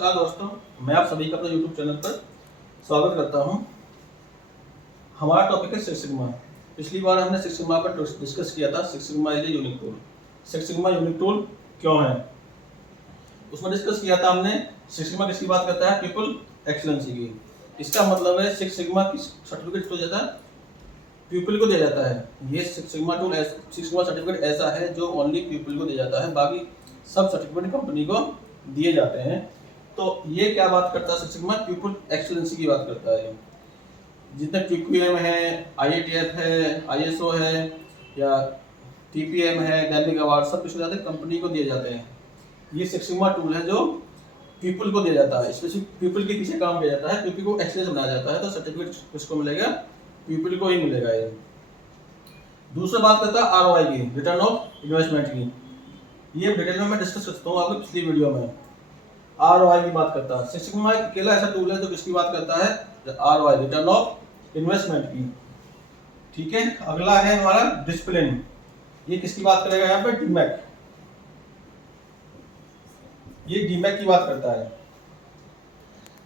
नमस्कार दोस्तों, मैं आप सभी का अपने YouTube चैनल पर स्वागत करता हूं। हमारा टॉपिक है सिक्स सिग्मा। पिछली बार हमने सिक्स सिग्मा पर डिस्कस किया था। Six sigma is a unique tool. Six sigma unique tool क्यों है, उसमें डिस्कस किया था हमने। सिक्स सिग्मा किसकी बात करता है? पीपल एक्सीलेंसी की। इसका मतलब है सिक्स सिग्मा की सर्टिफिकेट को जाता है पीपल को दिया जाता है। ये six sigma tool six sigma certificate ऐसा है जो ओनली पीपल को दिया जाता है, बाकी सब सर्टिफिकेट कंपनी को दिए जाते हैं। तो ये क्या बात करता है? सिक्स सिग्मा पीपल एक्सीलेंसी की बात करता है। जितने QQM है, IATF है, ISO है या TPM है, डैमिक अवार्ड, सब कुछ जाते हैं कंपनी को दिए जाते हैं। ये सिक्स सिग्मा टूल है जो पीपल को दिया जाता है, स्पेसिफिक पीपल के पीछे काम किया जाता है, पीपल को एक्सीलेंस बनाया जाता है। तो सर्टिफिकेट किसको मिलेगा? पीपल को ही मिलेगा। ये दूसरा बात करता है ROI की, रिटर्न ऑफ इन्वेस्टमेंट की। ये डिटेल में मैं डिस्कस करता हूँ आपकी पिछली वीडियो में। ROI की बात करता है। सिक्स सिग्मा एक अकेला ऐसा टूल है जो किसकी बात करता है? ROI, रिटर्न ऑफ इन्वेस्टमेंट की। ठीक है, अगला है हमारा डिसिप्लिन। ये किसकी बात करेगा? यहाँ पे DMAC। ये DMAC की बात करता है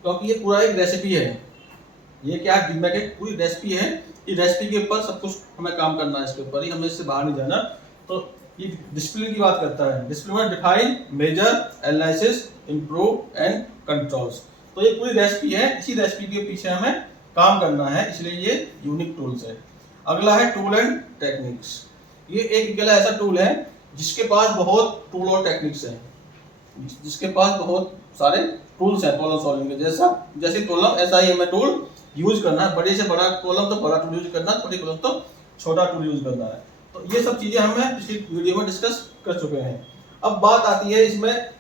क्योंकि ये पूरा एक रेसिपी है। ये क्या है? DMAC एक पूरी रेसिपी है। ये रेसिपी के ऊपर सब कुछ हमें काम करना है, इसके ऊपर ही, हमें इससे बाहर नहीं जाना। तो ये डिसिप्लिन की बात करता है। डिसिप्लिन में define, measure, analysis, improve and controls. तो ये पूरी रेसिपी है, इसी रेसिपी के पीछे हमें काम करना है, इसलिए ये यूनिक टूल्स है। अगला है टूल एंड टेक्निक्स। ये एक अकेला ऐसा टूल है जिसके पास बहुत टूल और टेक्निक्स है, जिसके पास बहुत सारे टूल्स हैं प्रॉब्लम सॉल्विंग के। जैसे कॉलम SIMA टूल यूज करना है, बड़े से बड़ा कॉलम तो बड़ा टूल यूज करना है, छोटे कॉलम तो छोटा टूल यूज करना है। तो ये सब चीजें हमें पिछली वीडियो में डिस्कस कर चुके हैं। अब बात आती है इसमें,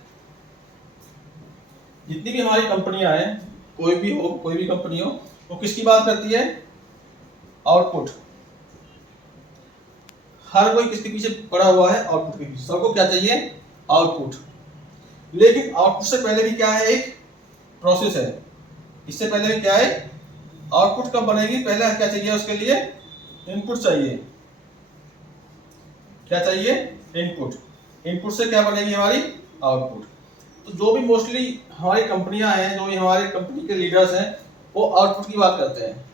जितनी भी हमारी कंपनियां हैं, कोई भी कंपनी हो, वो किसकी बात करती है? आउटपुट। हर कोई किसके पीछे पड़ा हुआ है? आउटपुट के पीछे। सबको क्या चाहिए? आउटपुट। लेकिन आउटपुट से पहले भी क्या है? एक प्रोसेस है। इससे पहले क्या है? आउटपुट कब बनेगी? पहले क्या चाहिए उसके लिए? इनपुट चाहिए। क्या चाहिए? इनपुट। इनपुट से क्या बनेगी हमारी? आउटपुट। तो जो भी मोस्टली हमारी कंपनियां हैं, जो भी हमारे कंपनी के लीडर्स हैं, वो आउटपुट की बात करते हैं।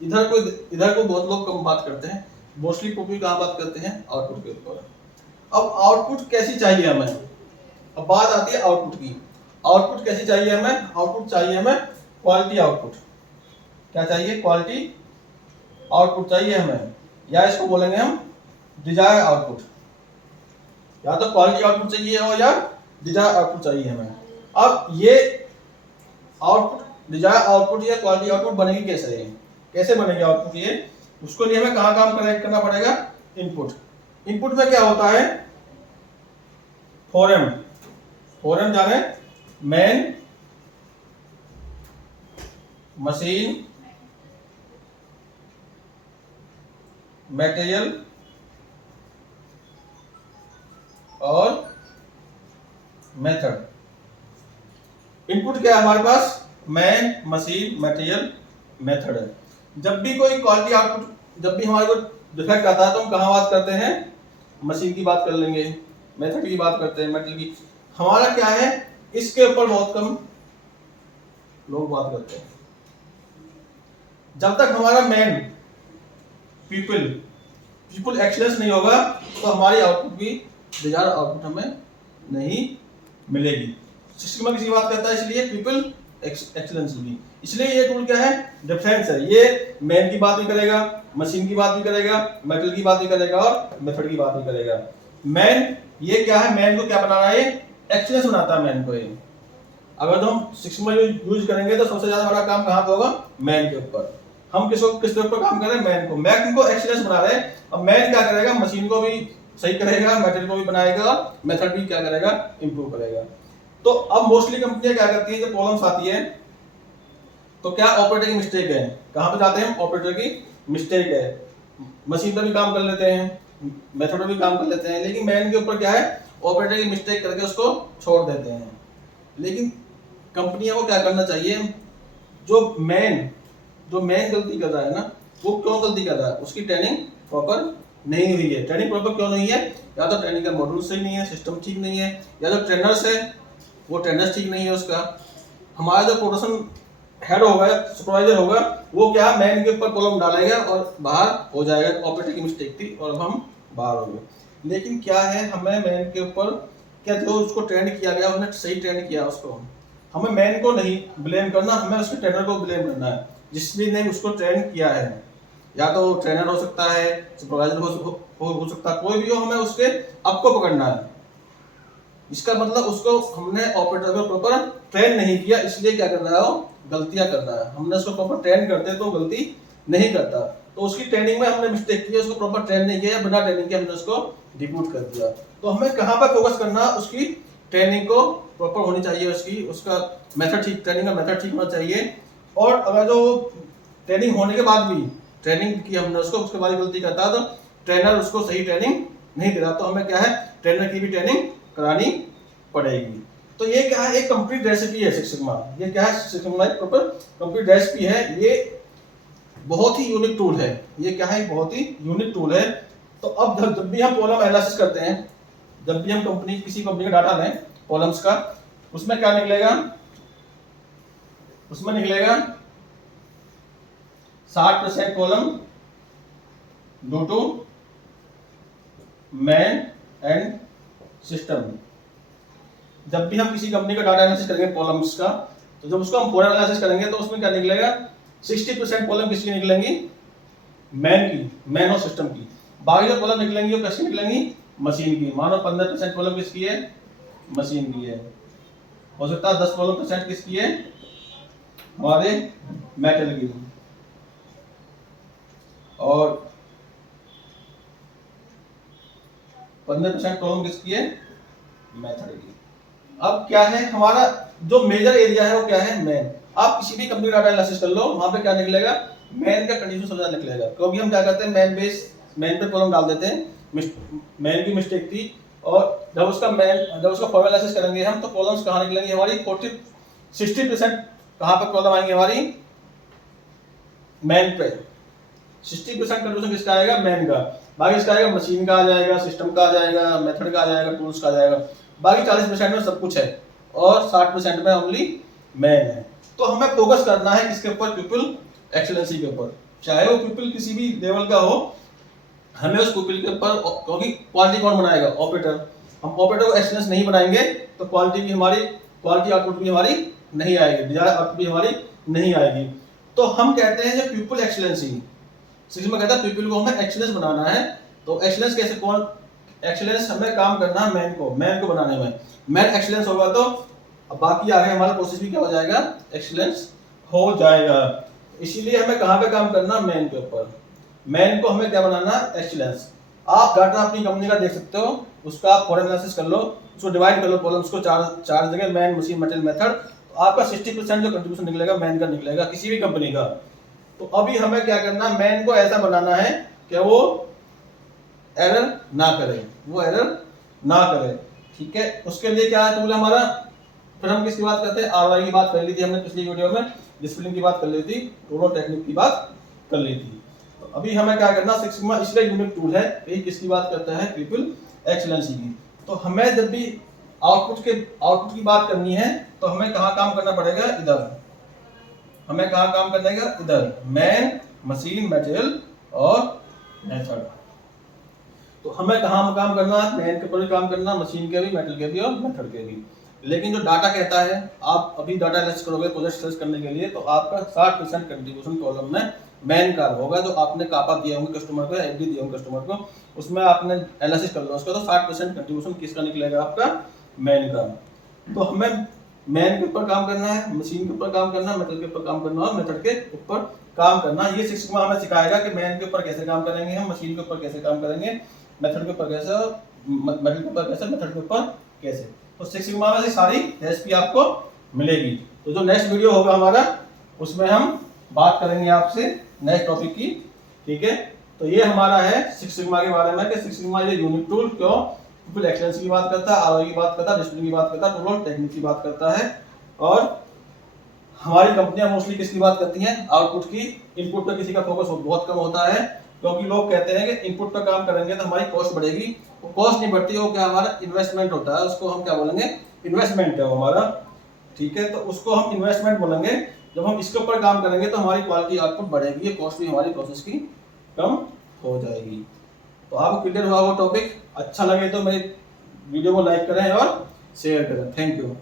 इधर को बहुत लोग कम बात करते हैं। मोस्टली पीपल कहाँ बात करते हैं? आउटपुट के ऊपर। अब आउटपुट कैसी चाहिए हमें? अब बात आती है आउटपुट की। आउटपुट कैसी चाहिए हमें? आउटपुट चाहिए हमें क्वालिटी आउटपुट। क्या चाहिए? क्वालिटी आउटपुट चाहिए हमें, या इसको बोलेंगे हम डिजायर आउटपुट। या तो क्वालिटी आउटपुट चाहिए हो या डिजायर आउटपुट चाहिए हमें। अब ये आउटपुट, डिजायर आउटपुट या क्वालिटी आउटपुट बनेगी कैसे? कैसे बनेगी आउटपुट? ये उसको लिए हमें कहाँ काम करना पड़ेगा? इनपुट। इनपुट में क्या होता है? फोरम। फोरम जाने, मैन, मशीन, मटेरियल और मेथड। इनपुट क्या है हमारे पास? मैन, मशीन, मटेरियल, मेथड है। जब भी कोई क्वालिटी आउटपुट, जब भी हमारे को डिफेक्ट आता है तो हम कहाँ बात करते हैं? मशीन की बात कर लेंगे, मेथड की बात करते हैं, मटेरियल की। हमारा क्या है? इसके ऊपर बहुत कम लोग बात करते हैं। जब तक हमारा मैन, पीपल एक्सीलेंस नहीं होगा तो हमारी आउटपुट भी डिजायर्ड आउटपुट हमें नहीं मिलेगी। सिक्स सिग्मा किसकी बात करता है? इसलिए पीपल एक्सीलेंस की। इसलिए ये टूल क्या है? डिफरेंस है। ये मैन की बात भी करेगा, मशीन की बात भी करेगा, मेटल की बात भी करेगा और मेथड की बात भी करेगा। मैन, ये क्या है? मैन को क्या बना रहा है? एक्सीलेंस बनाता है मैन को। ये अगर तो हम सिक्स सिग्मा यूज करेंगे तो सबसे ज्यादा बड़ा काम कहाँ पे होगा? मैन के ऊपर। हम किस पे ऊपर काम कर रहे हैं? मैन को। मैन को एक्सीलेंस बना रहे हैं। अब मैन क्या करेगा? मशीन को भी सही करेगा, मेथड को भी बनाएगा, मेथड भी क्या करेगा? इंप्रूव करेगा। तो अब मोस्टली कंपनियां क्या करती है, जब प्रॉब्लम्स आती है तो क्या ऑपरेटर की मिस्टेक है? कहां पे जाते हैं? ऑपरेटर की मिस्टेक है। मशीन पर भी काम कर लेते हैं, मेथड पर भी काम कर लेते हैं, लेकिन मैन के ऊपर क्या है? ऑपरेटर की मिस्टेक करके उसको छोड़ देते हैं। लेकिन कंपनियों को क्या करना चाहिए? जो मैन गलती कर रहा है ना, वो क्यों गलती कर रहा है? उसकी ट्रेनिंग प्रॉपर नहीं हुई है। ट्रेनिंग प्रॉपर क्यों नहीं है? या तो ट्रेनिंग का मॉड्यूल सही नहीं है, सिस्टम ठीक नहीं है, या जो ट्रेनर्स है वो ट्रेनर्स ठीक नहीं है उसका, हमारा जो प्रोडक्शन हेड होगा, सुपरवाइजर होगा, वो क्या मैन के ऊपर कॉलम डालेगा और बाहर हो जाएगा, ऑपरेटर की मिस्टेक थी और अब हम बाहर हो गए। लेकिन क्या है, हमें मैन के ऊपर क्या जो उसको ट्रेंड किया गया उसने सही ट्रेंड किया, उसको हमें मैन को नहीं ब्लेम करना, हमें उसके ट्रेनर को ब्लेम करना है जिसने उसको ट्रेन किया है। या तो ट्रेनर हो सकता है, सुपरवाइजर हो सकता है, कोई भी हो, हमें उसके अप को पकड़ना है। इसका मतलब उसको हमने ऑपरेटर को प्रॉपर ट्रेन नहीं किया, इसलिए क्या कर रहा है, वो गलतियां कर रहा है। हमने उसको प्रॉपर ट्रेन करते तो गलती नहीं करता, तो उसकी ट्रेनिंग में हमने मिस्टेक की, उसको प्रॉपर ट्रेन नहीं किया, बिना ट्रेनिंग के हमने उसको डिमोट कर दिया। तो हमें कहाँ पर फोकस करना, उसकी ट्रेनिंग को प्रॉपर होनी चाहिए, उसका मेथड ठीक, ट्रेनिंग का मेथड ठीक होना चाहिए। और अगर जो ट्रेनिंग होने के बाद भी ट्रेनिंग की हमने उसको, उसके बाद गलती करता तो ट्रेनर उसको सही ट्रेनिंग नहीं दे रहा, तो हमें क्या है, ट्रेनर की भी ट्रेनिंग करानी पड़ेगी। तो ये क्या है, एक कंप्लीट रेसिपी है सिक्स सिग्मा। ये क्या है, सिक्स सिग्मा एक प्रॉपर कंप्लीट रेसिपी है। ये बहुत ही यूनिक टूल है। ये क्या है, बहुत ही यूनिक टूल है। तो अब जब भी हम कॉलम एनालिसिस करते हैं, जब भी हम किसी कंपनी का डाटा लें कॉलम्स का, उसमें क्या निकलेगा, उसमें निकलेगा 60% column due to man and system. जब भी हम किसी कंपनी का डाटा एनालिसिस करेंगे कॉलम्स का, तो जब उसको हम पूरा एनालिसिस करेंगे तो उसमें क्या निकलेगा, 60% कॉलम किसकी निकलेंगी, मैन की, मैन और सिस्टम की। बाकी जो कॉलम निकलेंगी वो किसकी निकलेंगी, मशीन की। मानो 15% कॉलम किसकी है, मशीन की है। हो सकता है 10% किसकी है, हमारे मेटल की, और 15% कॉलम किसकी है, मेथड की। अब क्या है, हमारा जो मेजर एरिया है वो क्या है, मैन। आप किसी भी कंपनी का डाटा एनालिसिस कर लो, वहां पे क्या निकलेगा, मैन का कंडीशन सबसे ज्यादा निकलेगा। क्योंकि हम क्या करते हैं, मैन पे कॉलम डाल देते हैं, मैन की मिस्टेक थी। और जब उसका फॉर्मूला एनालिसिस करेंगे हम, तो कॉलम्स कहाँ निकलेंगे हमारी, 60% कहाँ पे कॉलम आएंगे हमारी, मैन पे। 60% कंट्रीब्यूशन किसका आएगा, मैन का। बाकी इसका आएगा, मशीन का आ जाएगा, सिस्टम का आ जाएगा, मेथड का आ जाएगा, टूल्स का आ जाएगा। बाकी 40% में सब कुछ है और 60% में ओनली मैन है। तो हमें फोकस करना है किसके ऊपर, पीपल एक्सीलेंसी के ऊपर। चाहे वो पीपल किसी भी लेवल का हो, हमें उस पीपल के ऊपर, क्योंकि क्वालिटी कौन बनाएगा, ऑपरेटर। हम ऑपरेटर को एक्सीलेंस नहीं बनाएंगे तो क्वालिटी आउटपुट भी हमारी नहीं आएगी, डिजायर आउटपुट भी हमारी नहीं आएगी। तो हम कहते हैं जो पीपल एक्सीलेंसी, सिक्स में कहता है पीपल को हमें एक्सीलेंस बनाना है। तो एक्सीलेंस कैसे, कौन एक्सीलेंस, हमें काम करना है मैन को बनाने में। मैन एक्सीलेंस होगा तो अब बाकी आगे हमारा प्रोसेस भी क्या हो जाएगा, एक्सीलेंस हो जाएगा। इसीलिए हमें कहाँ पे काम करना, मैन के ऊपर। मैन को हमें क्या बनाना, एक्सीलेंस। आप डाटा अपनी कंपनी का देख सकते हो, उसका आप फॉर्मूला एनालिसिस कर लो, उसको डिवाइड कर लो कॉलम्स को चार जगह, मैन, मशीन, मटेरियल, मेथड। तो आपका 60% जो कंट्रीब्यूशन निकलेगा मैन का निकलेगा, किसी भी कंपनी का। तो अभी हमें क्या करना, मैन को ऐसा बनाना है कि वो एरर ना करे, वो एरर ना करे, ठीक है। उसके लिए क्या टूल है हमारा, फिर हम किसकी बात करते हैं, आरओआई की बात कर ली थी हमने पिछली वीडियो में, डिसिप्लिन की बात कर ली थी, टूल टेक्निक की बात कर ली थी। तो अभी हमें क्या करना, सिक्स सिग्मा इसलिए यूनिक टूल है, ये किसकी बात करता है, पीपल एक्सीलेंसी की। तो हमें जब भी आउटपुट की बात करनी है, तो हमें कहाँ काम करना पड़ेगा, इधर। हमें कहाँ काम करना है, इधर, मैन, मशीन, मटेरियल और मेथड। तो हमें कहाँ काम करना है, मैन के ऊपर भी काम करना, मशीन के भी, मेटल के भी और मेथड के भी। लेकिन जो डाटा कहता है, आप अभी डाटा एनालिसिस करोगे प्रोजेक्ट सर्च करने के लिए, तो आपका 60% कंट्रीब्यूशन कॉलम में मैन का होगा। जो आपने कापा दिए होंगे कस्टमर को, एफडी दिए होंगे कस्टमर को, उसमें आपने एनालिसिस कर लो उसका, तो 60% कंट्रीब्यूशन किसका निकलेगा, आपका मैन का। तो हमें मैन के ऊपर काम करना है, मशीन के ऊपर काम करना है, मेटल के ऊपर काम करना है और मेथड के ऊपर काम करना। ये सिक्स सिग्मा हमें सिखाएगा कि मैन के ऊपर कैसे काम करेंगे हम, मशीन के ऊपर कैसे काम करेंगे, मेथड के ऊपर कैसे, मेटल के ऊपर कैसे, मेथड के ऊपर कैसे। तो सिक्स सिग्मा में से सारी रेसिपी आपको मिलेगी। तो जो नेक्स्ट वीडियो होगा हमारा, उसमें हम बात करेंगे आपसे नेक्स्ट टॉपिक की, ठीक है। तो ये हमारा है सिक्स सिग्मा के बारे में कि सिक्स सिग्मा ये यूनिक टूल क्यों, पीपल एक्सीलेंस की बात करता है, आरओआई की बात करता है, डिसिप्लिन की बात करता है, टूल टेक्निक की बात करता है। और हमारी कंपनियां मोस्टली किसकी बात करती हैं, आउटपुट की। इनपुट पर किसी का फोकस बहुत कम होता है, क्योंकि लोग कहते हैं कि इनपुट पर काम करेंगे तो हमारी कॉस्ट बढ़ेगी। वो कॉस्ट नहीं बढ़ती, वो क्या हमारा इन्वेस्टमेंट होता है, उसको हम क्या बोलेंगे, इन्वेस्टमेंट है वो हमारा। ठीक है, तो उसको हम इन्वेस्टमेंट बोलेंगे। जब हम इसके ऊपर काम करेंगे तो हमारी क्वालिटी आउटपुट बढ़ेगी, कॉस्ट भी हमारी प्रोसेस की कम हो जाएगी। तो आपको क्लियर हुआ वो टॉपिक? अच्छा लगे तो मेरे वीडियो को लाइक करें और शेयर करें। Thank you.